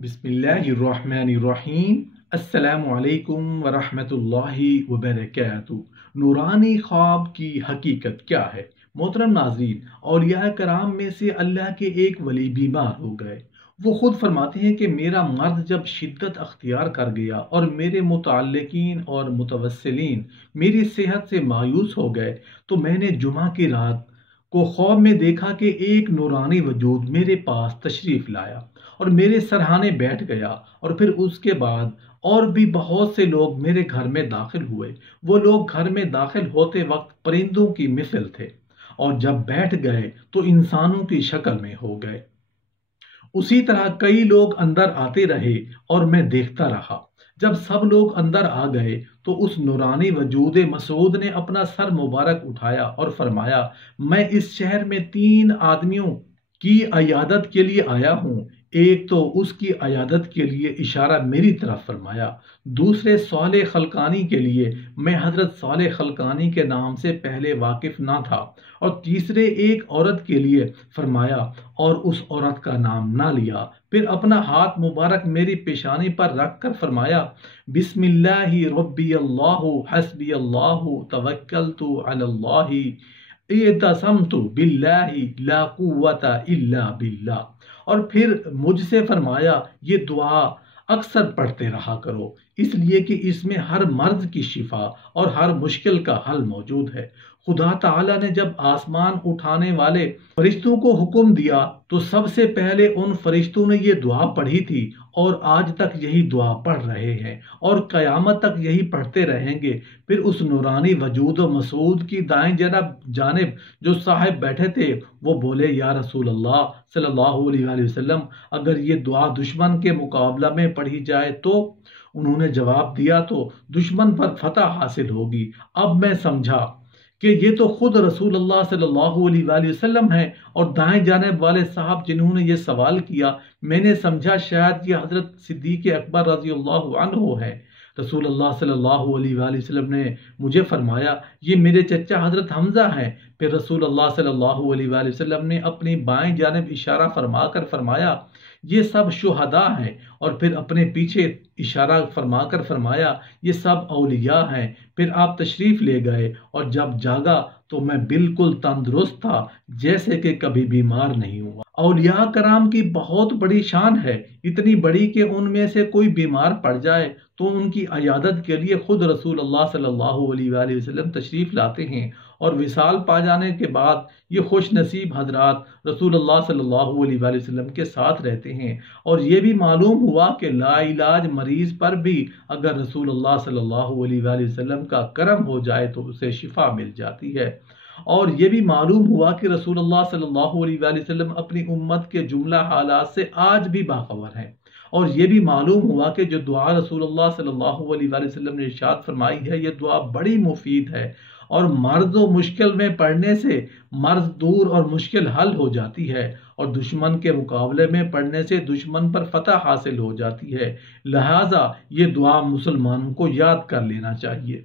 بسم اللہ الرحمن الرحیم۔ السلام علیکم ورحمۃ اللہ وبرکاتہ۔ نورانی خواب کی حقیقت کیا ہے؟ محترم ناظرین، اولیاء کرام میں سے اللہ کے ایک ولی بیمار ہو گئے۔ وہ خود فرماتے ہیں کہ میرا مرض جب شدت اختیار کر گیا اور میرے متعلقین اور متوسلین میری صحت سے مایوس ہو گئے تو میں نے جمعہ کی رات کو خواب میں دیکھا کہ ایک نورانی وجود میرے پاس تشریف لایا اور میرے سرہانے بیٹھ گیا، اور پھر اس کے بعد اور بھی بہت سے لوگ میرے گھر میں داخل ہوئے۔ وہ لوگ گھر میں داخل ہوتے وقت پرندوں کی مثل تھے، اور جب بیٹھ گئے تو انسانوں کی شکل میں ہو گئے۔ اسی طرح کئی لوگ اندر آتے رہے اور میں دیکھتا رہا۔ جب سب لوگ اندر آ گئے تو اس نورانی وجود مسعود نے اپنا سر مبارک اٹھایا اور فرمایا، میں اس شہر میں 3 آدمیوں کی عیادت کے لیے آیا ہوں۔ ایک تو اس کی عیادت کے لیے اشارہ میری طرف فرمایا، دوسرے صالح خلقانی کے لیے، میں حضرت صالح خلقانی کے نام سے پہلے واقف نہ تھا، اور تیسرے ایک عورت کے لیے فرمایا اور اس عورت کا نام نہ لیا۔ پھر اپنا ہاتھ مبارک میری پیشانی پر رکھ کر فرمایا، بسم اللہ ربی اللہ حسبی اللہ توکلت علی اللہ اعتصمت باللہ لا قوت الا باللہ۔ اور پھر مجھ سے فرمایا، یہ دعا اکثر پڑھتے رہا کرو، اس لیے کہ اس میں ہر مرض کی شفا اور ہر مشکل کا حل موجود ہے۔ خدا تعالیٰ نے جب آسمان اٹھانے والے فرشتوں کو حکم دیا تو سب سے پہلے ان فرشتوں نے یہ دعا پڑھی تھی، اور آج تک یہی دعا پڑھ رہے ہیں اور قیامت تک یہی پڑھتے رہیں گے۔ پھر اس نورانی وجود و مسعود کی دائیں جانب جو صاحب بیٹھے تھے وہ بولے، یا رسول اللہ صلی اللہ علیہ وآلہ وسلم، اگر یہ دعا دشمن کے مقابلہ میں پڑھی جائے تو؟ انہوں نے جواب دیا، تو دشمن پر فتح حاصل ہوگی۔ اب میں سمجھا کہ یہ تو خود رسول اللہ صلی اللہ علیہ وآلہ وسلم ہیں، اور دائیں جانب والے صاحب جنہوں نے یہ سوال کیا، میں نے سمجھا شاید یہ حضرت صدیق اکبر رضی اللہ عنہ ہے۔ رسول اللہ صلی اللہ علیہ وآلہ وسلم نے مجھے فرمایا، یہ میرے چچا حضرت حمزہ ہیں۔ پھر رسول اللہ صلی اللہ علیہ وآلہ وسلم نے اپنی بائیں جانب اشارہ فرما کر فرمایا، یہ سب شہداء ہیں، اور پھر اپنے پیچھے اشارہ فرما کر فرمایا، یہ سب اولیاء ہیں۔ پھر آپ تشریف لے گئے، اور جب جاگا تو میں بالکل تندرست تھا، جیسے کہ کبھی بیمار نہیں ہوا۔ اولیاء کرام کی بہت بڑی شان ہے، اتنی بڑی کہ ان میں سے کوئی بیمار پڑ جائے تو ان کی عیادت کے لیے خود رسول اللہ صلی اللہ علیہ وآلہ وسلم تشریف لاتے ہیں، اور وصال پا جانے کے بعد یہ خوش نصیب حضرات رسول اللہ صلی اللہ علیہ وآلہ وسلم کے ساتھ رہتے ہیں۔ اور یہ بھی معلوم ہوا کہ لا علاج مریض پر بھی اگر رسول اللہ صلی اللہ علیہ وآلہ وسلم کا کرم ہو جائے تو اسے شفا مل جاتی ہے۔ اور یہ بھی معلوم ہوا کہ رسول اللہ صلی اللہ علیہ وآلہ وسلم اپنی امت کے جملہ حالات سے آج بھی باخبر ہیں۔ اور یہ بھی معلوم ہوا کہ جو دعا رسول اللہ صلی اللہ علیہ وآلہ وسلم نے ارشاد فرمائی ہے، یہ دعا بڑی مفید ہے، اور مرض و مشکل میں پڑھنے سے مرض دور اور مشکل حل ہو جاتی ہے، اور دشمن کے مقابلے میں پڑھنے سے دشمن پر فتح حاصل ہو جاتی ہے۔ لہٰذا یہ دعا مسلمانوں کو یاد کر لینا چاہیے۔